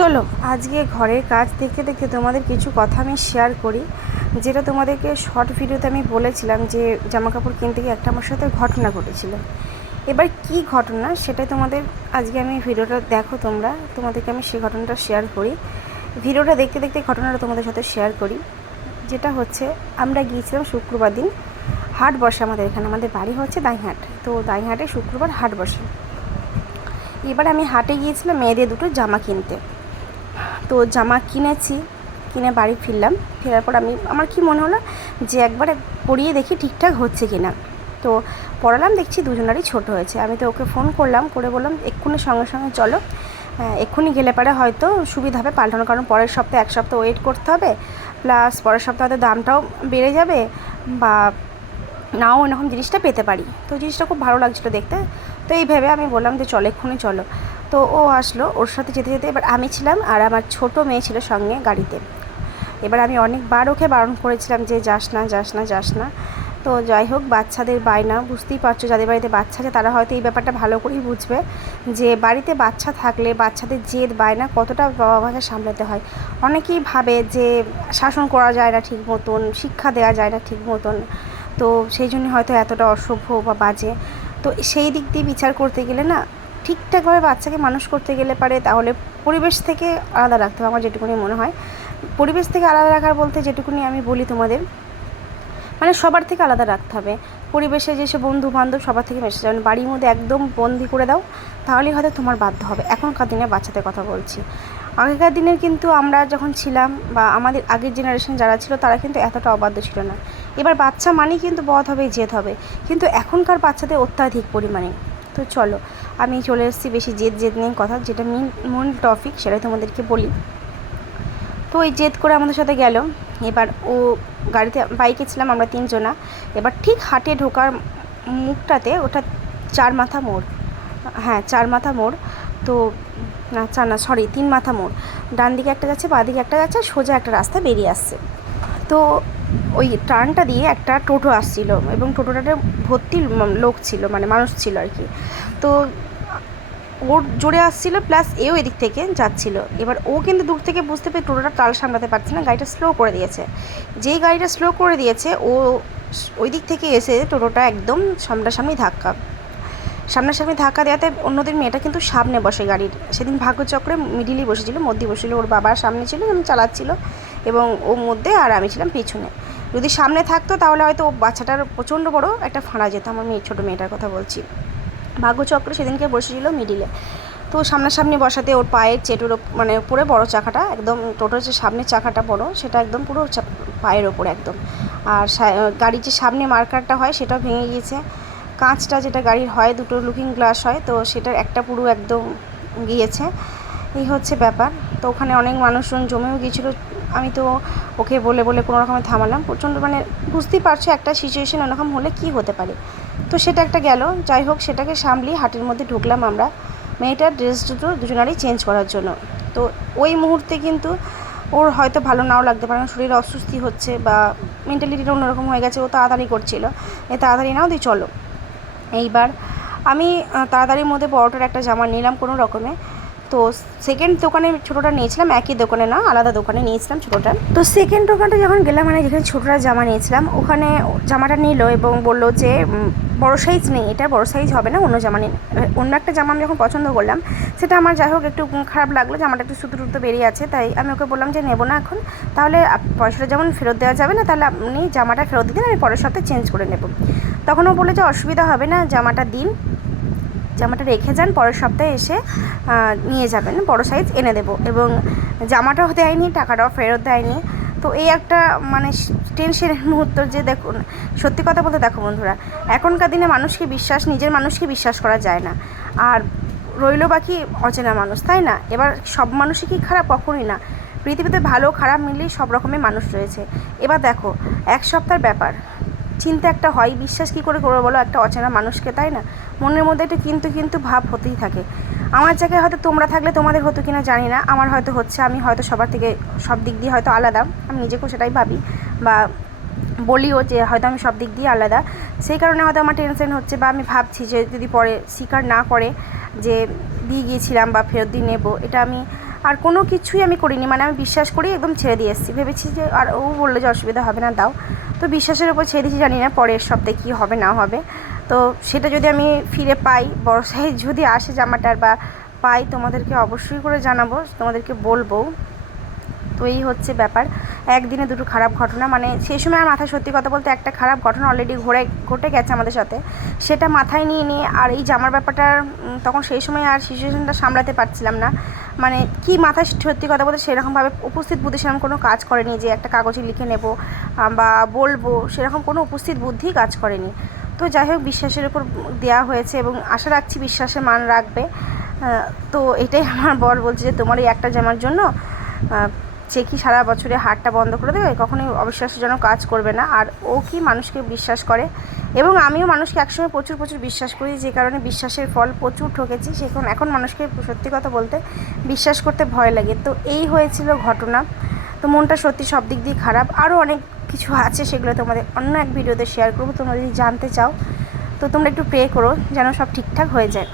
চলো আজকে ঘরের কাজ দেখতে দেখতে তোমাদের কিছু কথা আমি শেয়ার করি, যেটা তোমাদেরকে শর্ট ভিডিওতে আমি বলেছিলাম যে জামা কাপড় কিনতে গিয়ে একটা আমার সাথে ঘটনা ঘটেছিল। এবার কি ঘটনা সেটাই তোমাদের আজকে আমি ভিডিওটা দেখো, তোমাদেরকে আমি সেই ঘটনাটা শেয়ার করি। ভিডিওটা দেখতে দেখতে ঘটনাটা তোমাদের সাথে শেয়ার করি। যেটা হচ্ছে, আমরা গিয়েছিলাম শুক্রবার দিন, হাট বসে আমাদের এখানে, আমাদের বাড়ি হচ্ছে দাইহাট, তো দাইহাটে শুক্রবার হাট বসে। এবার আমি হাটে গিয়েছিলাম মেয়েদের দুটো জামা কিনতে। তো জামা কিনেছি, কিনে বাড়ি ফিরলাম। ফেরার পর আমার কি মনে হলো যে একবার পরিয়ে দেখি ঠিকঠাক হচ্ছে কি না। তো পরালাম, দেখছি দুজনারই ছোট হয়েছে। আমি তো ওকে ফোন করলাম, করে বললাম এক্ষুনি সঙ্গে সঙ্গে চলো, এক্ষুনি গেলে পারে হয়তো সুবিধা হবে পাল্টানো, কারণ পরের সপ্তাহে এক সপ্তাহ ওয়েট করতে হবে, প্লাস পরের সপ্তাহে দামটাও বেড়ে যাবে, বা নাও এরকম জিনিসটা পেতে পারি। তো জিনিসটা খুব ভালো লাগছিলো দেখতে। তো এই ভেবে আমি বললাম যে চলো এক্ষুনি চলো। তো ও আসলো, ওর সাথে যেতে যেতে এবার আমি ছিলাম আর আমার ছোট মেয়ে ছিল সঙ্গে গাড়িতে। এবার আমি অনেকবার ওকে বারণ করেছিলাম যে যাস না যাস না যাস না। তো যাই হোক, বাচ্চাদের বায়না বুঝতেই পারছো, যাদের বাড়িতে বাচ্চা আছে তারা হয়তো এই ব্যাপারটা ভালো করেই বুঝবে, যে বাড়িতে বাচ্চা থাকলে বাচ্চাদের জেদ বায়না কতটা বাবা মাকে সামলাতে হয়। অনেকেই ভাবে যে শাসন করা যায় না ঠিক মতন, শিক্ষা দেওয়া যায় না ঠিক মতন, তো সেই জন্য হয়তো এতটা অসভ্য বা বাজে। তো সেই দিক দিয়ে বিচার করতে গেলে না, ঠিকঠাকভাবে বাচ্চাকে মানুষ করতে গেলে পারে তাহলে পরিবেশ থেকে আলাদা রাখতে হবে। আমার যেটুকুনি মনে হয়, পরিবেশ থেকে আলাদা রাখার বলতে যেটুকুনি আমি বলি তোমাদের, মানে সবার থেকে আলাদা রাখতে হবে। পরিবেশে যেসব বন্ধু বান্ধব সবার থেকে মেশে যাবেন, বাড়ির মধ্যে একদম বন্দি করে দাও, তাহলেই হয়তো তোমার বাধ্য হবে। এখনকার দিনে বাচ্চাদের কথা বলছি, আগেকার দিনের কিন্তু আমরা যখন ছিলাম বা আমাদের আগের জেনারেশন যারা ছিল তারা কিন্তু এতটা অবাধ্য ছিল না। এবার বাচ্চা মানেই কিন্তু বধ হবে, জেদ হবে, কিন্তু এখনকার বাচ্চাদের অত্যাধিক পরিমাণে। তো চলো, আমি চলে এসেছি বেশি জেদ জেদ নিয়ে কথা, যেটা মূল টপিক সেটাই তোমাদেরকে বলি। তো ওই জেদ করে আমাদের সাথে গেল। এবার ও গাড়িতে, বাইকে ছিলাম আমরা তিনজনা। এবার ঠিক হাটে ঢোকার মুখটাতে, ওটা চার মাথা মোড়, হ্যাঁ চার মাথা মোড়। তো না চার না, সরি, তিন মাথা মোড়। ডান দিকে একটা যাচ্ছে, বাঁ দিকে একটা যাচ্ছে, সোজা একটা রাস্তা বেরিয়ে আসছে। তো ওই টার্নটা দিয়ে একটা টোটো আসছিল এবং টোটোটাতে ভর্তি লোক ছিল, মানে মানুষ ছিল আর কি। তো ওর জোরে আসছিল, প্লাস এও এদিক থেকে যাচ্ছিল। এবার ও কিন্তু দূর থেকে বুঝতে পেরে টোটোটা টাল সামলাতে পারছে না, গাড়িটা স্লো করে দিয়েছে। যেই গাড়িটা স্লো করে দিয়েছে, ও ওই দিক থেকে এসে টোটোটা একদম সামনাসামনি ধাক্কা দেওয়াতে অন্যদের মেয়েটা কিন্তু সামনে বসে গাড়ির। সেদিন ভাগ্যচক্রে মিডিলেই বসেছিল, মধ্যে বসেছিল, ওর বাবার সামনে ছিল, আমি চালাচ্ছিল, এবং ও মধ্যে আর আমি ছিলাম পিছনে। যদি সামনে থাকতো তাহলে হয়তো ও বাচ্চাটার প্রচণ্ড বড় একটা ফাঁড়া যেত, আমার ছোটো মেয়েটার কথা বলছি। ভাগ্যচক্রে সেদিনকে বসেছিল মিডিলে। তো সামনাসামনি বসাতে ওর পায়ের চেটোর মানে উপরে বড় চাকাটা, একদম টোটোর যে সামনের চাকাটা বড়, সেটা একদম পুরো পায়ের ওপরে একদম। আর গাড়ির যে সামনে মার্কারটা হয় সেটাও ভেঙে গিয়েছে। কাঁচটা যেটা গাড়ির হয়, দুটো লুকিং গ্লাস হয়, তো সেটার একটা পুরো একদম গিয়েছে। এই হচ্ছে ব্যাপার। তো ওখানে অনেক মানুষজন জমেও গিয়েছিলো। আমি তো ওকে বলে বলে কোনো রকমে থামালাম, প্রচণ্ড মানে বুঝতেই পারছো একটা সিচুয়েশন ওরকম হলে কী হতে পারে। তো সেটা একটা গেল, যাই হোক সেটাকে সামলিয়ে হাটের মধ্যে ঢুকলাম আমরা মেয়েটার ড্রেস দুজনারই চেঞ্জ করার জন্য। তো ওই মুহূর্তে কিন্তু ওর হয়তো ভালো নাও লাগতে পারে, শরীরে অস্বস্তি হচ্ছে বা মেন্টালিটিটা অন্যরকম হয়ে গেছে, ও তাড়াতাড়ি করছিল, তাড়াতাড়ি নাও দিয়ে চলো। এইবার আমি তাড়াতাড়ির মধ্যে বড়টার একটা জামা নিলাম কোনো রকমে। তো সেকেন্ড দোকানে ছোটোটা নিয়েছিলাম, একই দোকানে না, আলাদা দোকানে নিয়েছিলাম ছোটোটা। তো সেকেন্ড দোকানটা যখন গেলাম, মানে যেখানে ছোটোটা জামা নিয়েছিলাম, ওখানে জামাটা নিল এবং বলল যে বড় সাইজ নেই, এটা বড় সাইজ হবে না, অন্য জামা নিন। অন্য একটা জামা আমি যখন পছন্দ করলাম, সেটা আমার যাই হোক একটু খারাপ লাগলো, জামাটা একটু সুতো টুতো বেরিয়ে আছে, তাই আমি ওকে বললাম যে নেবো না এখন, তাহলে পয়সাটা যেমন ফেরত দেওয়া যাবে না, তাহলে আপনি জামাটা ফেরত দিন, আমি পরের সপ্তাহে চেঞ্জ করে নেব। তখন ও বলে যে অসুবিধা হবে না, জামাটা দিন, জামাটা রেখে যান, পরের সপ্তাহে এসে নিয়ে যাবেন, বড় সাইজ এনে দেবো। এবং জামাটাও দেয়নি, টাকাটাও ফেরত দেয়নি। তো এই একটা মানে টেনশনের মুহূর্ত, যে দেখুন সত্যি কথা বলতে, দেখো বন্ধুরা, এখনকার দিনে নিজের মানুষকে বিশ্বাস করা যায় না, আর রইল বাকি অচেনা মানুষ, তাই না? এবার সব মানুষই কি খারাপ? কখনোই না। পৃথিবীতে ভালো খারাপ মিলিয়ে সব রকমের মানুষ রয়েছে। এবার দেখো, এক সপ্তাহের ব্যাপার, চিন্তা একটা হয়, বিশ্বাস কী করে করবো বলো একটা অচেনা মানুষকে, তাই না? মনের মধ্যে একটু কিন্তু ভাব হতেই থাকে। আমার জায়গায় হয়তো তোমরা থাকলে তোমাদের হতো কিনা জানি না, আমার হয়তো হচ্ছে, আমি হয়তো সবার থেকে সব দিক দিয়ে হয়তো আলাদা, আমি নিজেকেও সেটাই ভাবি বা বলিও যে হয়তো আমি সব দিক দিয়ে আলাদা, সেই কারণে হয়তো আমার টেনশন হচ্ছে, বা আমি ভাবছি যে যদি পরে স্বীকার না করে যে দিয়ে গিয়েছিলাম বা ফেরত দিয়ে নেবো, এটা আমি আর কোনো কিছুই আমি করিনি, মানে আমি বিশ্বাস করি একদম ছেড়ে দিয়ে এসেছি, ভেবেছি যে আর ও বললো যে অসুবিধা হবে না দাও, তো বিশ্বাসের উপর ছেড়ে দিয়েছি। জানি না পরের সপ্তাহে কী হবে না হবে, তো সেটা যদি আমি ফিরে পাই, বড় সাইজ যদি আসে জামাটার বা পাই, তোমাদেরকে অবশ্যই করে জানাবো, তোমাদেরকে বলবো। তো এই হচ্ছে ব্যাপার, একদিনে দুটো খারাপ ঘটনা, মানে সেই সময় আর মাথায় সত্যি কথা বলতে একটা খারাপ ঘটনা অলরেডি ঘটে গেছে আমাদের সাথে, সেটা মাথায় নিয়ে আর এই জামার ব্যাপারটা তখন সেই সময় আর সিচুয়েশানটা সামলাতে পারছিলাম না, মানে কি মাথায় সত্যি কথা বলতে সেরকমভাবে উপস্থিত বুদ্ধি সেরকম কোনো কাজ করেনি যে একটা কাগজে লিখে নেব বা বলবো, সেরকম কোনো উপস্থিত বুদ্ধি কাজ করেনি। তো যাই হোক, বিশ্বাসের উপর দেওয়া হয়েছে এবং আশা রাখছি বিশ্বাসের মান রাখবে। তো এটাই আমার বর বলছে যে তোমার এই একটা জামার জন্য সে কি সারা বছরে হাটটা বন্ধ করে দেবে, কখনোই অবিশ্বাসজনক কাজ করবে না। আর ও কি মানুষকে বিশ্বাস করে, এবং আমিও মানুষকে একসময় প্রচুর বিশ্বাস করি, যে কারণে বিশ্বাসের ফল প্রচুর ঠকেছি। এখন মানুষকে সত্যি কথা বলতে বিশ্বাস করতে ভয় লাগে। তো এই হয়েছিল ঘটনা। তো মনটা সত্যি সব দিক দিয়ে খারাপ, আরও অনেক কিছু আছে, সেগুলো তোমাদের অন্য এক ভিডিওতে শেয়ার করবো। তোমরা যদি জানতে চাও তো তোমরা একটু প্রে করো যেন সব ঠিকঠাক হয়ে যায়।